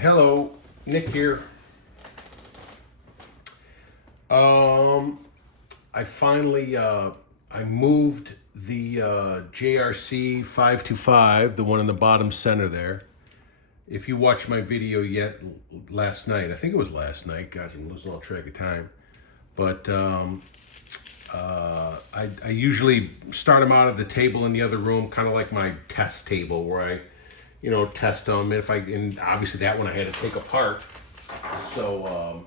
Hello, Nick here. I finally I moved the JRC 525, the one in the bottom center there. If you watched my video last night, I think it was last night. Gosh, I'm losing all track of time. But I usually start them out of the table in the other room, kind of like my test table, where I, test them. And obviously that one I had to take apart. So,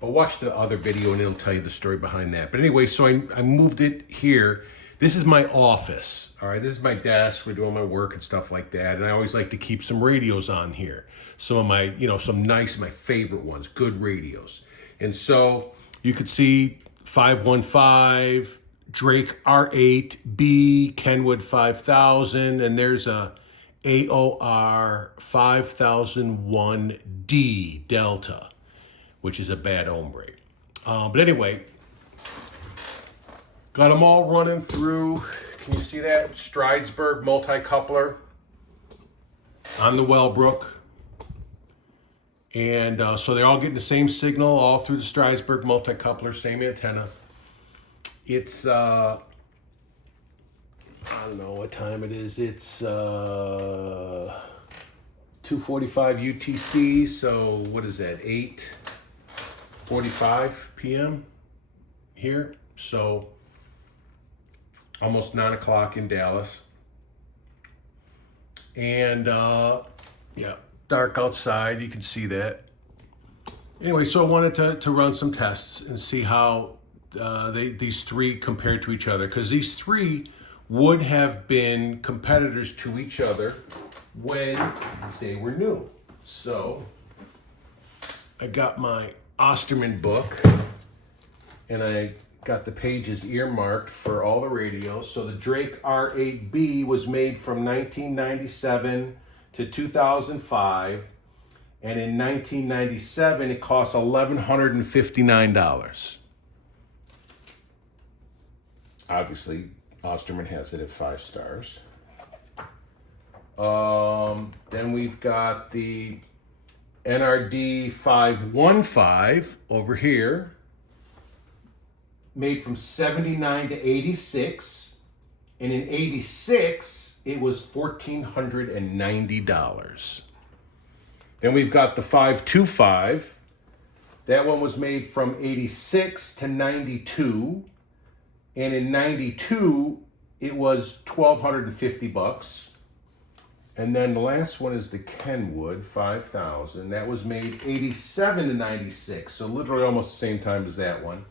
but watch the other video and it'll tell you the story behind that. But anyway, so I moved it here. This is my office. All right, this is my desk. We're doing my work and stuff like that. And I always like to keep some radios on here. Some of my, some nice, my favorite ones, good radios. And so you could see 515, Drake R8B, Kenwood 5000, and there's a AOR 5001D Delta, which is a bad hombre. But anyway, got them all running through. Can you see that? Stridesburg multi-coupler on the Wellbrook. And so they're all getting the same signal all through the Stridesburg multi-coupler, same antenna. It's, I don't know what time it is. It's 2:45 UTC, so what is that, 8:45 p.m. here? So almost 9 o'clock in Dallas. And yeah, dark outside, you can see that. Anyway, so I wanted to run some tests and see how these three compared to each other, because these three would have been competitors to each other when they were new. So I got my Osterman book and I got the pages earmarked for all the radios. So the Drake R8B was made from 1997 to 2005. And in 1997, it cost $1,159. Obviously, Osterman has it at 5 stars. Then we've got the NRD-525 over here, made from 79 to 86. And in 86, it was $1,490. Then we've got the 525. That one was made from 86 to 92. And in 92, it was $1,250. And then the last one is the Kenwood 5000. That was made 87 to 96. So literally almost the same time as that one.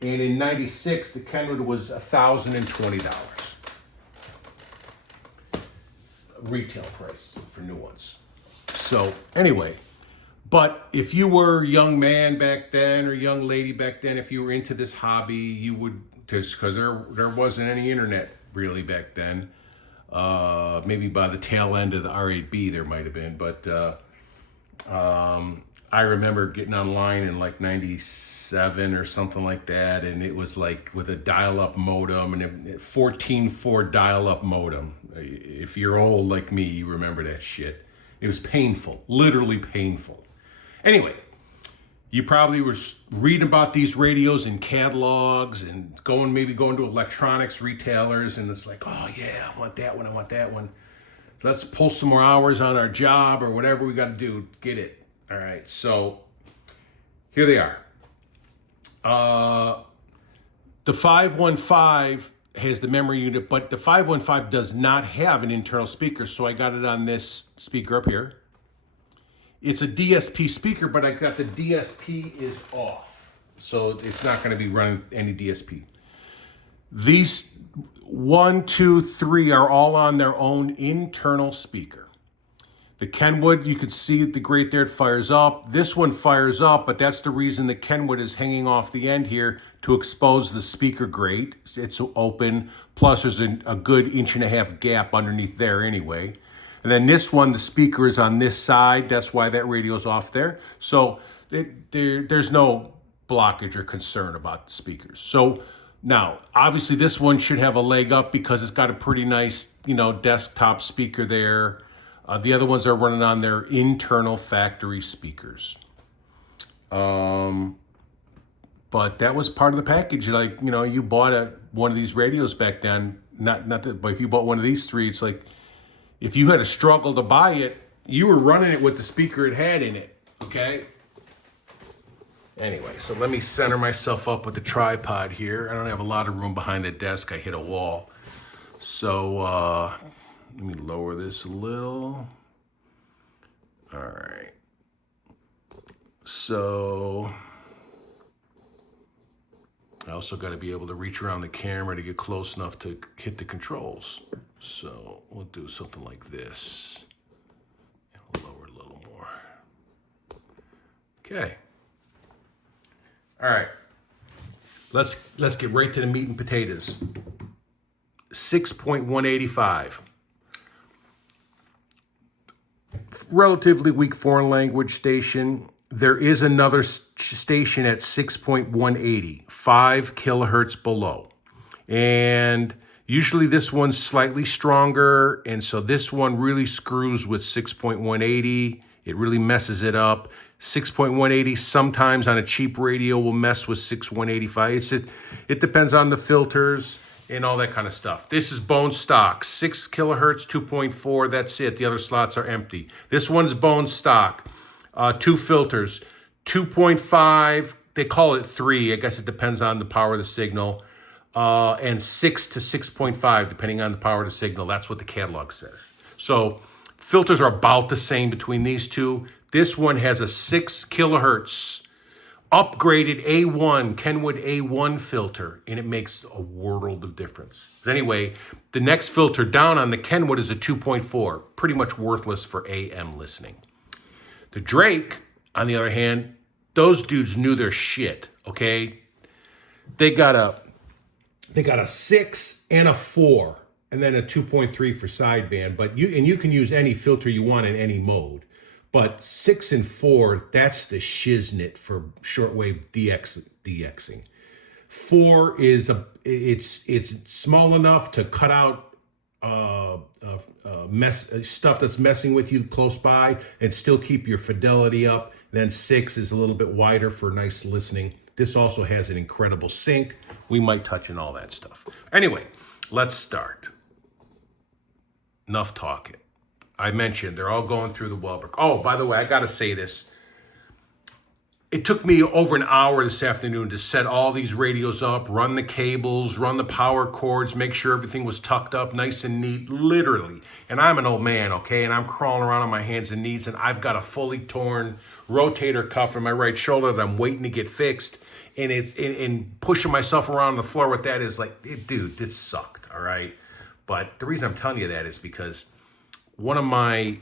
And in 96, the Kenwood was $1,020. Retail price for new ones. So anyway, but if you were a young man back then or young lady back then, if you were into this hobby, you would, because there wasn't any internet really back then. Maybe by the tail end of the R8B there might have been, but I remember getting online in like 97 or something like that, and it was like with a dial-up modem, and 14.4 dial-up modem. If you're old like me, you remember that shit. It was painful, literally painful. Anyway, you probably were reading about these radios in catalogs and maybe going to electronics retailers, and it's like, oh yeah, I want that one, I want that one. So let's pull some more hours on our job or whatever we got to do, get it. All right, so here they are. The 515 has the memory unit, but the 515 does not have an internal speaker, so I got it on this speaker up here. It's a DSP speaker, but I got the DSP is off, so it's not going to be running any DSP. These 1, 2, 3 are all on their own internal speaker. The Kenwood, you can see the grate there, it fires up. This one fires up, but that's the reason the Kenwood is hanging off the end here to expose the speaker grate. It's open, plus there's a good 1.5 inch gap underneath there anyway. And then this one, the speaker is on this side. That's why that radio's off there. So there's no blockage or concern about the speakers. So now, obviously this one should have a leg up because it's got a pretty nice, desktop speaker there. The other ones are running on their internal factory speakers. But that was part of the package. Like, you know, you bought one of these radios back then. Not that, but if you bought one of these three, it's like if you had a struggle to buy it, you were running it with the speaker it had in it. Okay. Anyway, so let me center myself up with the tripod here. I don't have a lot of room behind the desk. I hit a wall. So let me lower this a little. All right. So I also got to be able to reach around the camera to get close enough to hit the controls. So we'll do something like this. Lower a little more. Okay. All right. Let's get right to the meat and potatoes. 6.185. Relatively weak foreign language station. There is another station at 6.180, 5 kilohertz below. And usually this one's slightly stronger, and so this one really screws with 6.180. It really messes it up. 6.180 sometimes on a cheap radio will mess with 6.185. It depends on the filters and all that kind of stuff. This is bone stock, 6 kilohertz, 2.4, that's it. The other slots are empty. This one's bone stock, 2 filters, 2.5, they call it 3, I guess it depends on the power of the signal, and 6 to 6.5, depending on the power of the signal. That's what the catalog says. So filters are about the same between these two. This one has a 6 kilohertz upgraded A1, Kenwood A1 filter, and it makes a world of difference. But anyway, the next filter down on the Kenwood is a 2.4, pretty much worthless for AM listening. The Drake, on the other hand, those dudes knew their shit, okay? They got a 6 and a 4, and then a 2.3 for sideband, but you can use any filter you want in any mode. But 6 and 4, that's the shiznit for shortwave DXing. 4 is it's small enough to cut out stuff that's messing with you close by and still keep your fidelity up. And then 6 is a little bit wider for nice listening. This also has an incredible sync. We might touch on all that stuff. Anyway, let's start. Enough talking. I mentioned they're all going through the Wellbrook. Oh, by the way, I got to say this. It took me over an hour this afternoon to set all these radios up, run the cables, run the power cords, make sure everything was tucked up nice and neat, literally. And I'm an old man, okay? And I'm crawling around on my hands and knees, and I've got a fully torn rotator cuff in my right shoulder that I'm waiting to get fixed. And pushing myself around the floor with that is like, dude, this sucked, all right? But the reason I'm telling you that is because one of my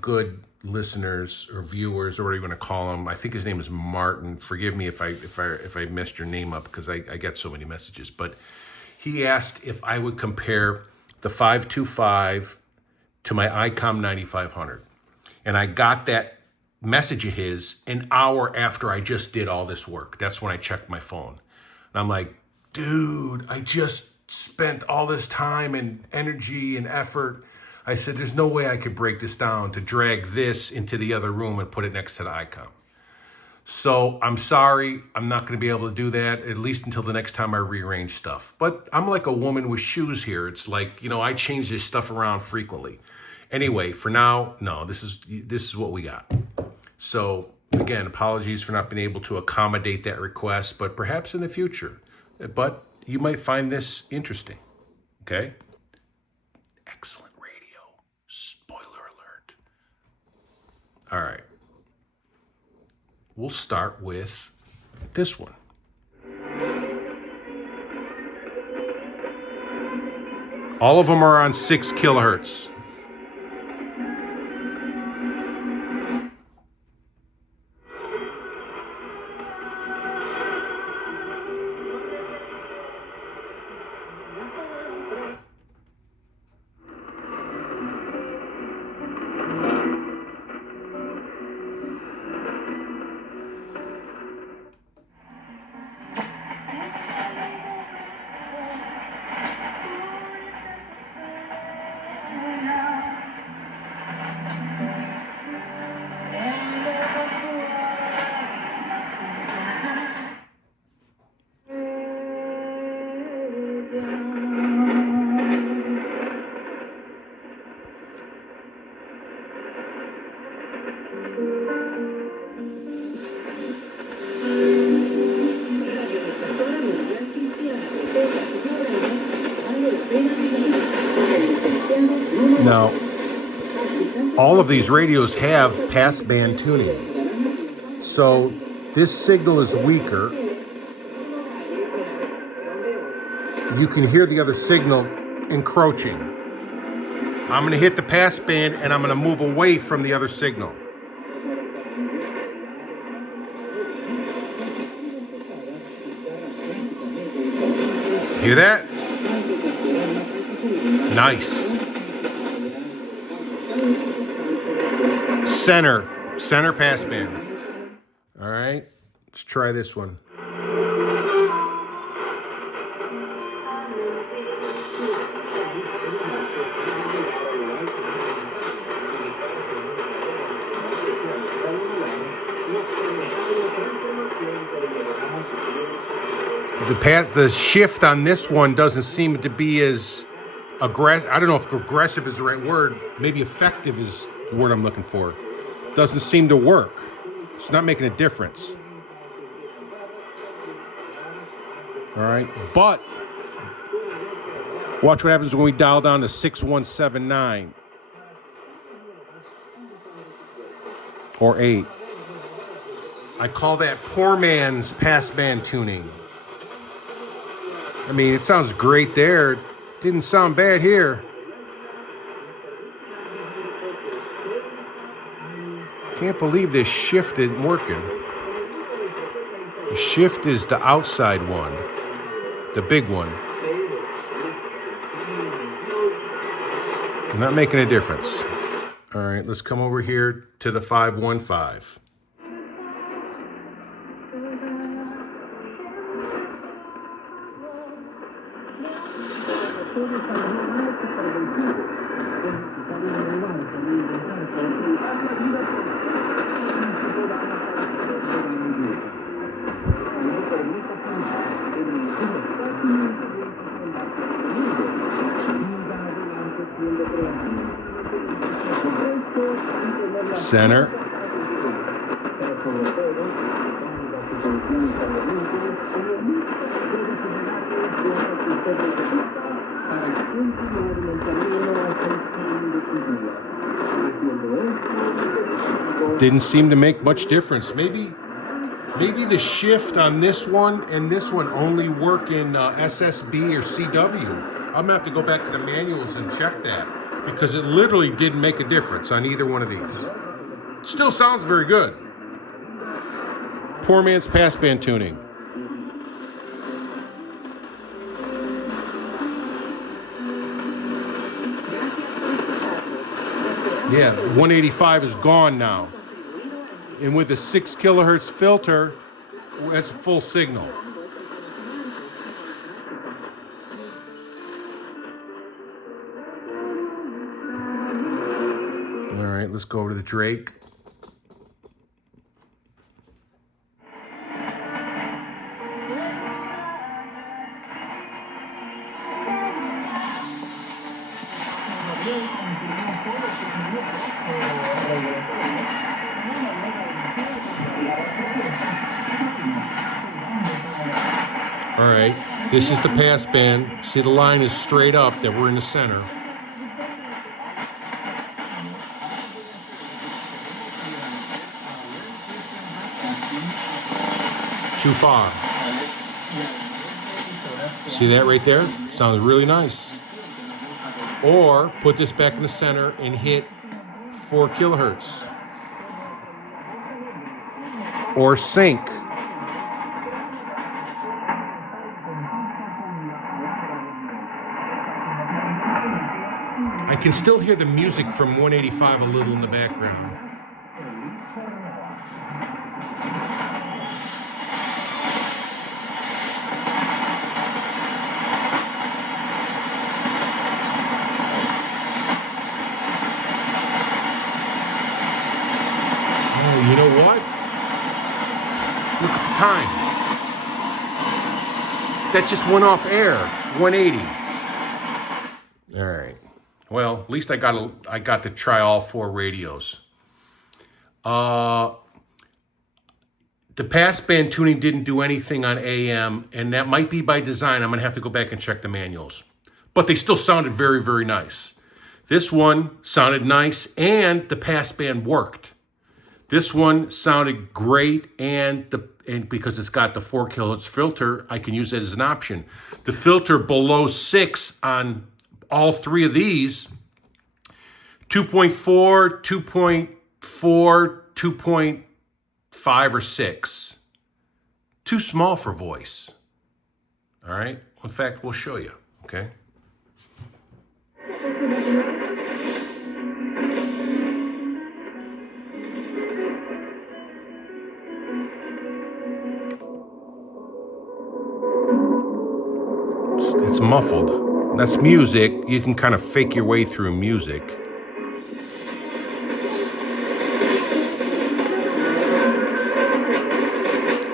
good listeners or viewers, or whatever you want to call him, I think his name is Martin. Forgive me if I messed your name up because I get so many messages. But he asked if I would compare the 525 to my ICOM 9500, and I got that message of his an hour after I just did all this work. That's when I checked my phone, and I'm like, dude, I just spent all this time and energy and effort. I said, there's no way I could break this down to drag this into the other room and put it next to the ICOM. So I'm sorry, I'm not going to be able to do that, at least until the next time I rearrange stuff. But I'm like a woman with shoes here. It's like, I change this stuff around frequently. Anyway, for now, no, this is what we got. So again, apologies for not being able to accommodate that request, but perhaps in the future. But you might find this interesting, okay? Excellent. Spoiler alert. All right. We'll start with this one. All of them are on 6 kilohertz. of these radios have passband tuning. So this signal is weaker. You can hear the other signal encroaching. I'm going to hit the passband and I'm going to move away from the other signal. Hear that? Nice. Center passband. All right, let's try this one. The shift on this one doesn't seem to be as aggressive. I don't know if aggressive is the right word. Maybe effective is the word I'm looking for. Doesn't seem to work. It's not making a difference. All right, but watch what happens when we dial down to 6179 or 8. I call that poor man's passband tuning. I mean, it sounds great there. Didn't sound bad here. Can't believe this shift isn't working. The shift is the outside one, the big one. Not making a difference. All right, let's come over here to the 515. Center. Didn't seem to make much difference. Maybe the shift on this one and this one only work in SSB or CW. I'm gonna have to go back to the manuals and check that, because it literally didn't make a difference on either one of these. It still sounds very good. Poor man's passband tuning. Yeah, the 185 is gone now. And with a 6 kilohertz filter, that's a full signal. All right, let's go over to the Drake. All right, this is the passband. See, the line is straight up, that we're in the center. Too far. See that right there? Sounds really nice. Or put this back in the center and hit 4 kilohertz. Or sync. I can still hear the music from 185 a little in the background. Oh, you know what? Look at the time. That just went off air. 180. All right. Well, at least I got to try all 4 radios. The passband tuning didn't do anything on AM, and that might be by design. I'm going to have to go back and check the manuals. But they still sounded very, very nice. This one sounded nice and the passband worked. This one sounded great and because it's got the 4 kilohertz filter, I can use it as an option. The filter below 6 on all 3 of these, 2.4, 2.4, 2.5, or 6. Too small for voice. All right? In fact, we'll show you, okay? It's muffled. That's music. You can kind of fake your way through music.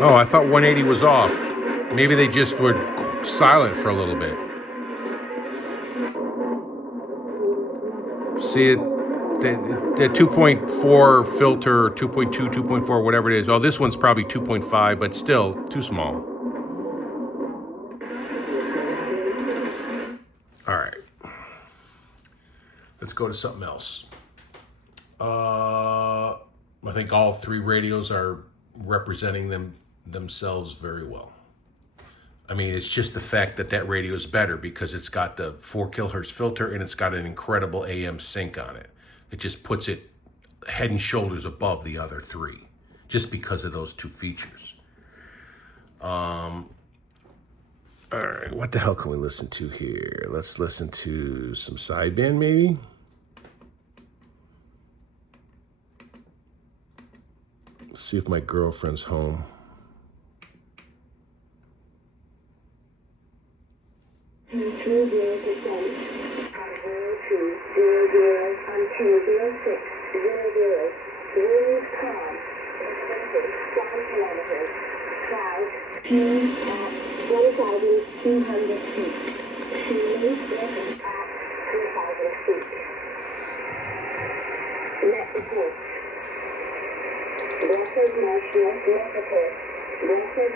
Oh, I thought 180 was off. Maybe they just were silent for a little bit. See it? The 2.4 filter, 2.2, 2.4, whatever it is. Oh, this one's probably 2.5, but still too small. All right. Let's go to something else. I think all 3 radios are representing themselves very well. I mean, it's just the fact that radio is better because it's got the 4 kilohertz filter and it's got an incredible AM sync on it. It just puts it head and shoulders above the other 3 just because of those 2 features. All right, what the hell can we listen to here? Let's listen to some sideband maybe. Let's see if my girlfriend's home.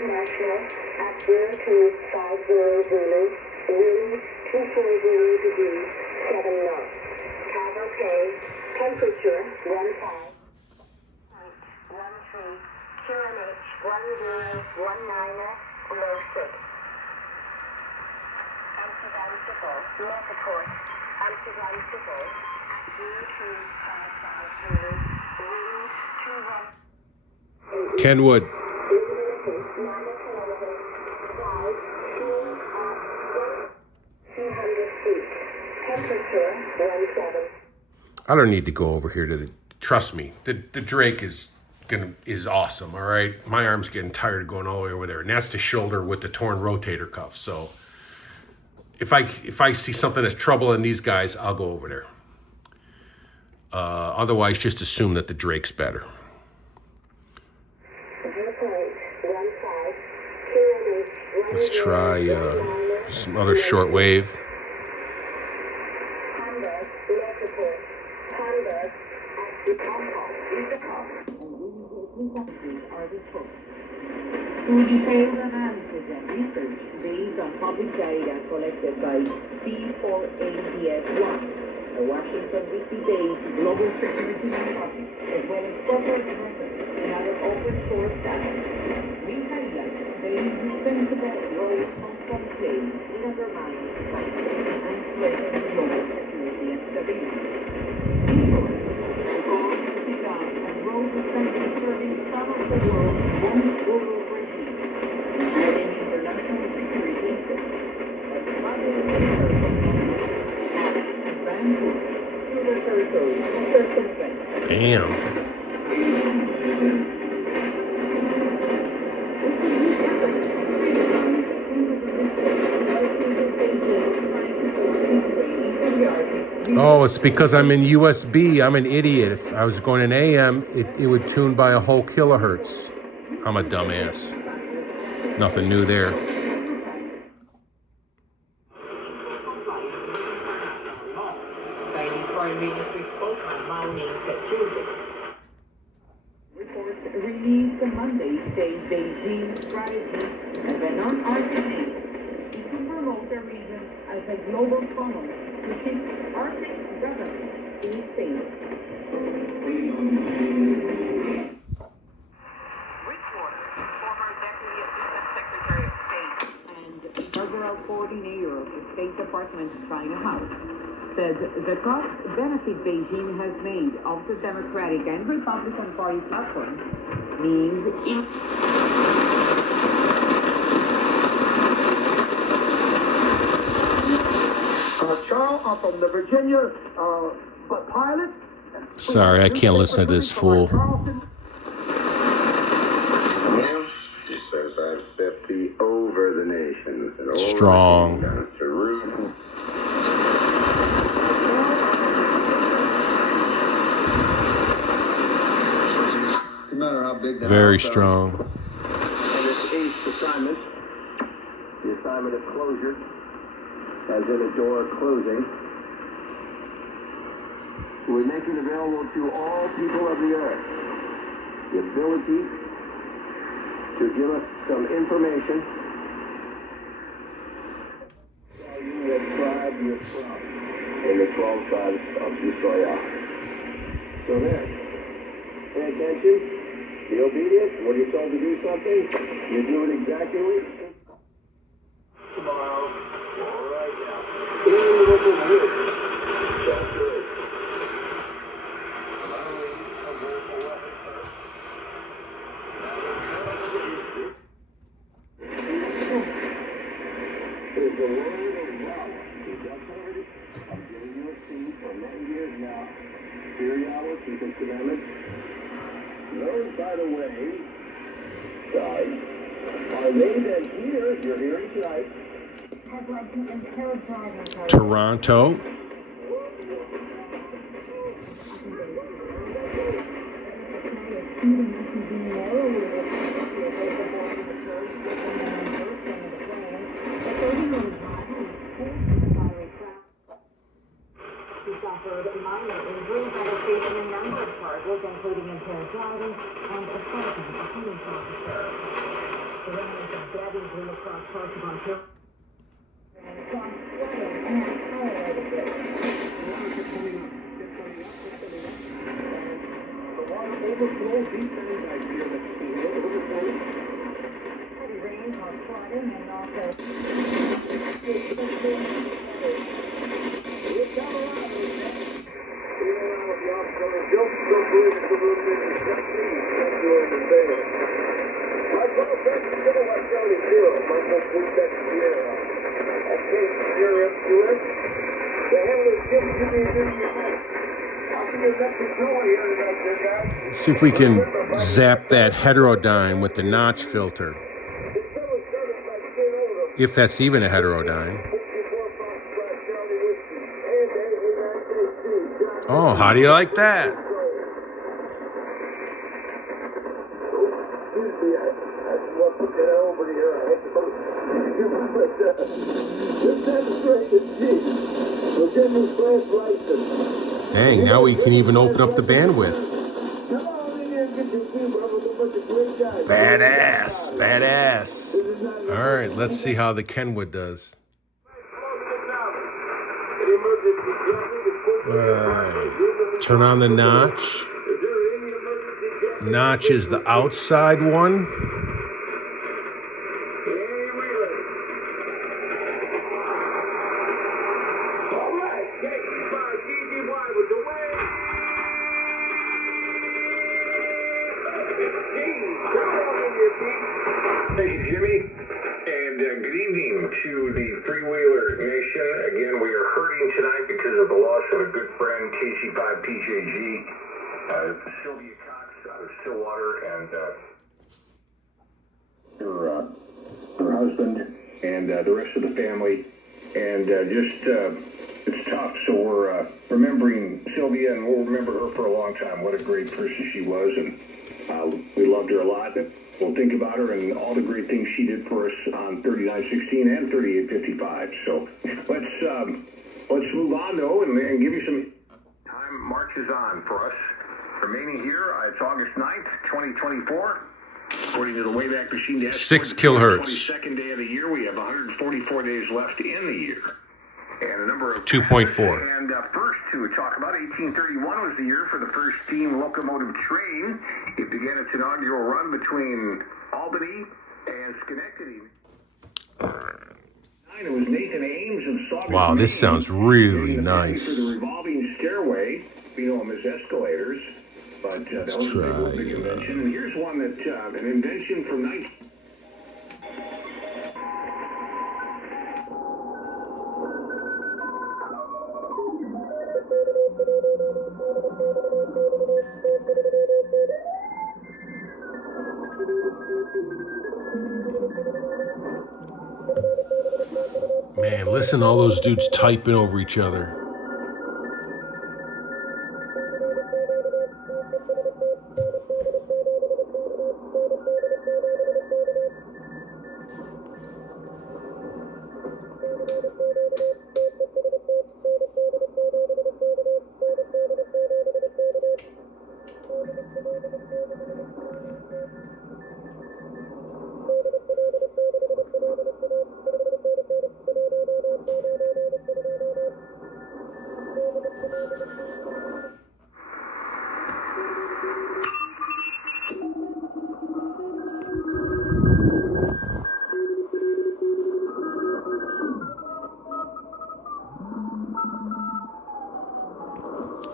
National at 0250 Zulu, wind 240 degrees, 7 knots. Have okay, temperature 15.13, QNH 1019, low 6. Amsterdam Schiphol, Metaport, Amsterdam Schiphol at 0255 Zulu, wind 21. Kenwood. I don't need to go over here to the. Trust me, the Drake is awesome. All right, my arm's getting tired of going all the way over there, and that's the shoulder with the torn rotator cuff. So if I see something that's trouble in these guys, I'll go over there. Otherwise, just assume that the Drake's better. Let's try some other shortwave. Through detailed analysis and research based on public data collected by C4ADS1, a Washington DC-based global security nonprofit, as well as corporate research and other open source data, we highlight the indispensable role Hong plays in undermining society and threatening global security and stability. These sources are going to be done and roles essentially serving some of the world's most global regimes, including international security interests, but the public research have advanced through the territory of circumstance. Damn. Oh, it's because I'm in USB. I'm an idiot. If I was going in AM, it would tune by a whole kilohertz. I'm a dumbass. Nothing new there. Reports released Monday state Beijing's strategy as an R8B is to promote the region as a global funnel to Machine, R8B be safe. Former Deputy Assistant Secretary of State And federal coordinator of the State Department China House said the cost-benefit Beijing has made of the Democratic and Republican Party platform means Charles from the Virginia pilot. Sorry, I can't listen to this fool. She says I'm 50 over the nations. And Strong. No matter how big Very strong. And this 8th assignment, the assignment of closure, as in a door closing, we're making available to all people of the earth the ability to give us some information. What tribe you're from in the 12 tribes of Israel. So there. Pay attention. Be obedient. When you're told to do something, you do it exactly what tomorrow, right now. In with the wood. That's good. There's a word of love. You've heard it. I'm giving you a seed for many years now. Fear Yahweh, keep His commandments. Those, by the way, guys, are they that hear, you're hearing tonight, Toronto. He suffered minor injuries and is facing a number of charges, including impaired driving and assaulting a police officer. The remnants of Gabby blew across parts of Ontario. Heavy rain caused flooding and also See if we can zap that heterodyne with the notch filter. If that's even a heterodyne. Oh, how do you like that? Dang, now we can even open up the bandwidth. Badass, badass. All right, let's see how the Kenwood does. All right, turn on the notch. Notch is the outside one. Thank you, Jimmy, and good evening to the Three-Wheeler Nation. Again, we are hurting tonight because of the loss of a good friend, KC5PJG, Sylvia Cox out of Stillwater, and her husband, and the rest of the family, and it's tough. So we're remembering Sylvia, and we'll remember her for a long time. What a great person she was, and we loved her a lot. And we'll think about her and all the great things she did for us on 3916 and 3855. So let's move on though and give you some time. Marches on for us. Remaining here, it's August 9th, 2024. According to the Wayback Machine, 6 kilohertz. 22nd day of the year. We have 144 days left in the year. and a number of 2.4. And first to talk about 1831 was the year for the first steam locomotive train. It began its inaugural run between Albany and Schenectady. It was Nathan Ames of Saugus, Wow, this Maine, sounds really creating the patent nice. for the revolving stairway. We know them as escalators, but that was a big invention. And here's one that an invention from 19. Man, listen to all those dudes typing over each other.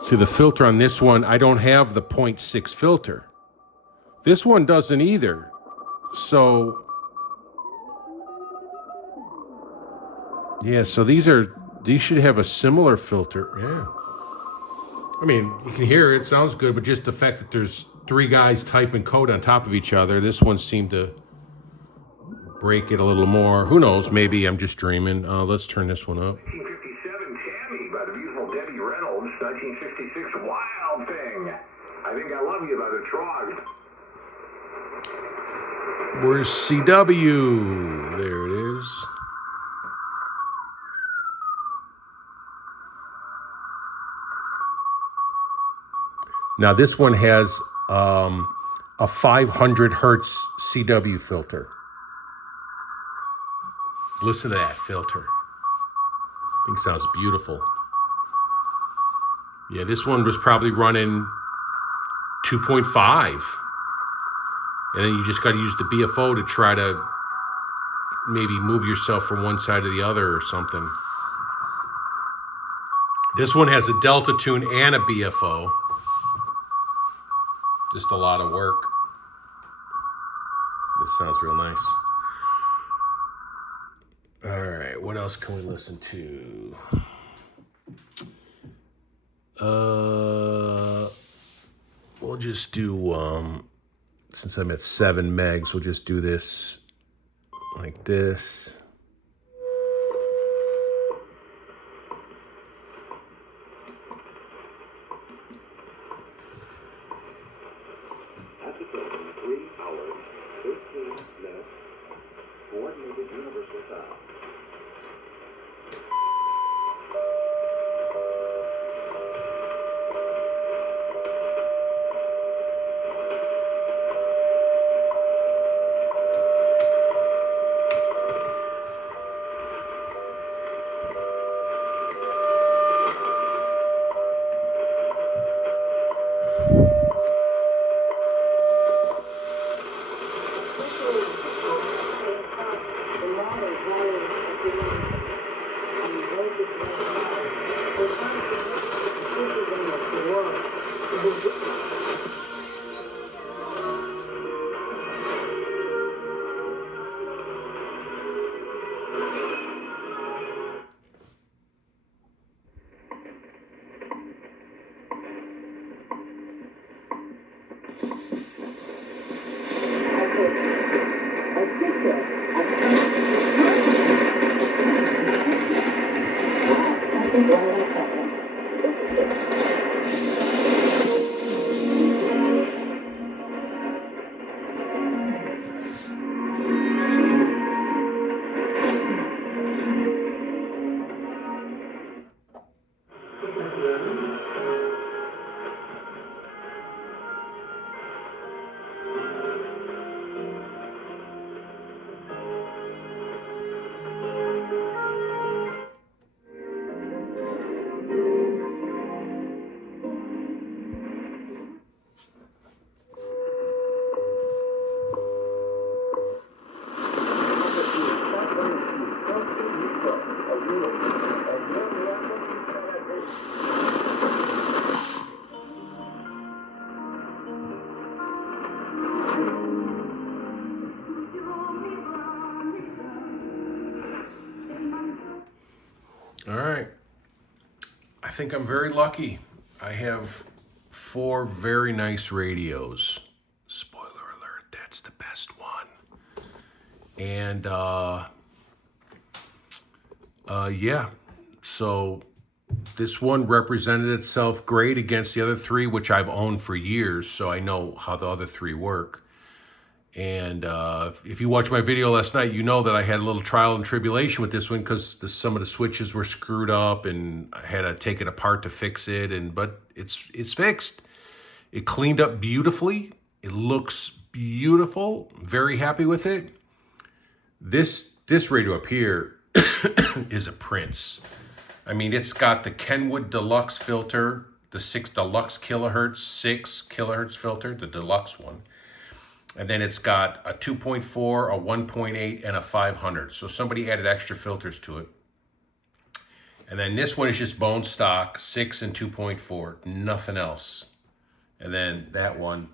See, the filter on this one, I don't have the 0.6 filter. This one doesn't either. So, yeah, so these should have a similar filter. Yeah. I mean, you can hear it sounds good, but just the fact that there's three guys typing code on top of each other, this one seemed to break it a little more. Who knows? Maybe I'm just dreaming. Let's turn this one up. 1957 Tammy by the beautiful Debbie Reynolds. 1966 Wild Thing. I Think I Love You by the Trog. Where's CW? There it is. Now this one has a 500 hertz CW filter. Listen to that filter. I think it sounds beautiful. Yeah, this one was probably running 2.5. And then you just got to use the BFO to try to maybe move yourself from one side to the other or something. This one has a Delta tune and a BFO. Just a lot of work. This sounds real nice. All right, what else can we listen to? We'll just do, since I'm at 7 megs, we'll just do this like this. Episode 3 hours, 13 minutes, coordinated universal time. think I'm very lucky. I have 4 very nice radios. Spoiler alert, that's the best one. And yeah, so this one represented itself great against the other 3, which I've owned for years, so I know how the other 3 work. And if you watched my video last night, you know that I had a little trial and tribulation with this one because some of the switches were screwed up and I had to take it apart to fix it. But it's fixed. It cleaned up beautifully. It looks beautiful. Very happy with it. This radio up here is a prince. I mean, it's got the Kenwood deluxe filter, the 6 deluxe kilohertz, 6 kilohertz filter, the deluxe one. And then it's got a 2.4, a 1.8, and a 500. So somebody added extra filters to it. And then this one is just bone stock, 6 and 2.4, nothing else. And then that one,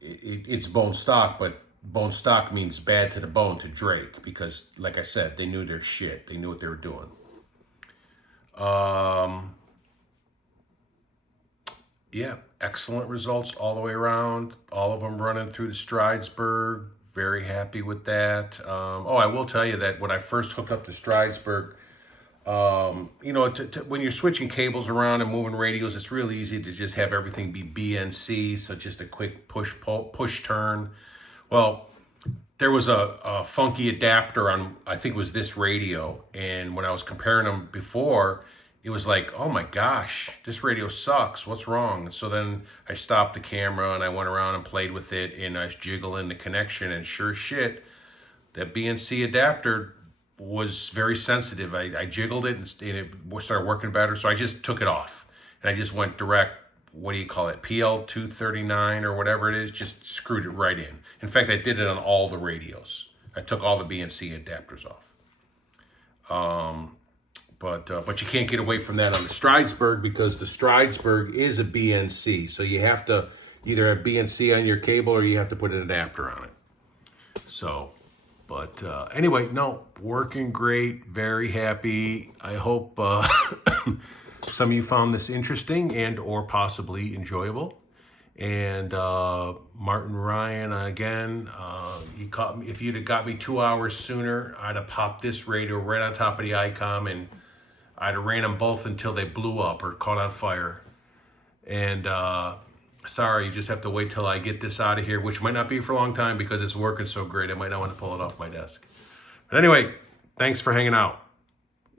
it's bone stock, but bone stock means bad to the bone to Drake because, like I said, they knew their shit. They knew what they were doing. Yeah, excellent results all the way around. All of them running through the Stridesburg. Very happy with that. Oh, I will tell you that when I first hooked up the Stridesburg, you know, when you're switching cables around and moving radios, it's really easy to just have everything be BNC, so just a quick push turn. Well, there was a funky adapter on, I think it was this radio, and when I was comparing them before, it was like, oh my gosh, this radio sucks. What's wrong? So then I stopped the camera and I went around and played with it and I was jiggling the connection and sure shit, that BNC adapter was very sensitive. I jiggled it and it started working better. So I just took it off and I just went direct, what do you call it? PL239 or whatever it is, just screwed it right in. In fact, I did it on all the radios. I took all the BNC adapters off. But you can't get away from that on the Stridesburg because the Stridesburg is a BNC. So you have to either have BNC on your cable or you have to put an adapter on it. So, but anyway, no, working great. Very happy. I hope some of you found this interesting and or possibly enjoyable. And Martin Ryan, again, you caught me. If you'd have got me 2 hours sooner, I'd have popped this radio right on top of the ICOM and I'd have ran them both until they blew up or caught on fire. And sorry, you just have to wait till I get this out of here, which might not be for a long time because it's working so great. I might not want to pull it off my desk. But anyway, thanks for hanging out.